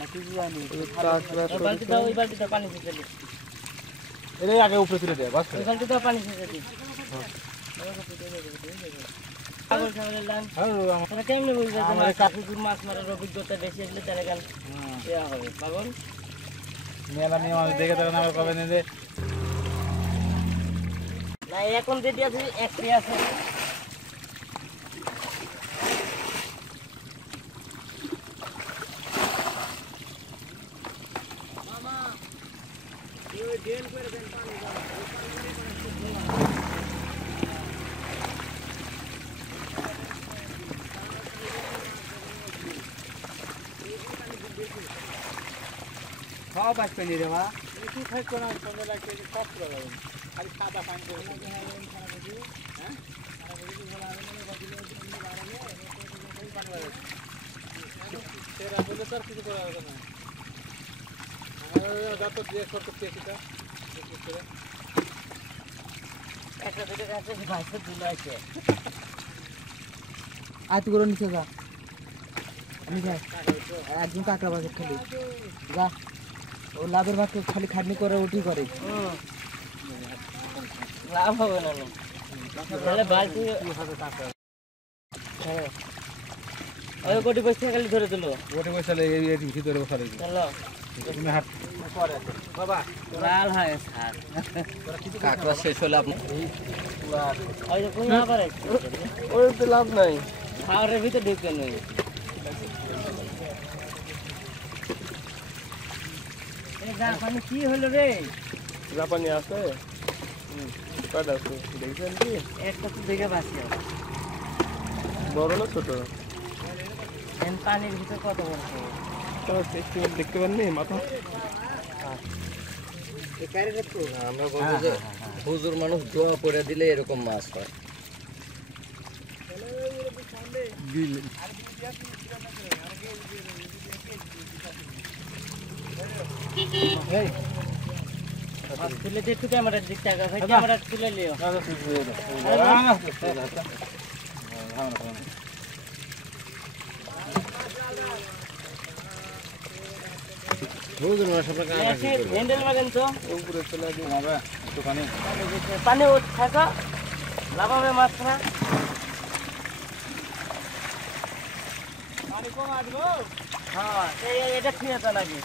নাকি জানি বালতি দাও, ওই বালতিটা পানি ছেঁচে দিই। এর আগে উপরে তুলে দে বাস ওই বালতিটা পানি ছেঁচে দিই। পাগল ছাগলের লাইন। তোরা কেমনে বুঝবে যে মাছ পুকুর মাছ মারার অভিজ্ঞতা বেশি আসলে তাহলে গান দেওয়া হবে পাগল। মেলা নিয়ে মানুষ দেখে তখন আবার কবে নেবে না এখন যেটি আছে একটি আছে। খাওয়া পাচ্ছি নি রে মা একটু খাইছো না সন্ধ্যা লাগছে সব করে লাগবে খালি সাদা পানি করে হ্যাঁ তেরা বলে তার কিছু করা হবে না আমরা যত যে সব করতে এটা একটা দুটো কাছে ভাইসে দুলো আছে। আজ করে নিচে যা আমি যাই একজন কাঁকড়া বাজার খালি যা ও লাভের ভাত খালি খাটনি করে উঠি করে লাভ হবে না তাহলে বালতি হ্যাঁ ওই কোটি পয়সা খালি ধরে দিল ওটা বসালে এই ভিতরে বসালে চলো তুমি হাত পরে বাবা লাল হয় স্যার কাঁকড়া শেষ হলে আপনি ওই যে কোন আবার ওর তো লাভ নাই। খাওয়ারের ভিতরে ঢুকে নই জাপানি কি হলো রে? জাপানি আছে কয়টা আছে দেখছেন কি? একটা তো দেখে বাঁচি বড় না ছোট? পানির ভিতরে কত বড় দেখতে পাননি মাথা? আমরা বলবো যে হুজুর মানুষ দোয়া করে দিলে এরকম মাছ হয়। তুলে দিয়ে একটু ক্যামেরার দিক টাকা ভাই ক্যামেরা তুলে লিও হুজুর মানুষ আপনাকে হ্যান্ডেল মারেন তো উপরে চলে দিন একটু পানি পানি ও থাকা লাভাবে মাছ না পানি কম আসবো হ্যাঁ এটা খেয়ে তো নাকি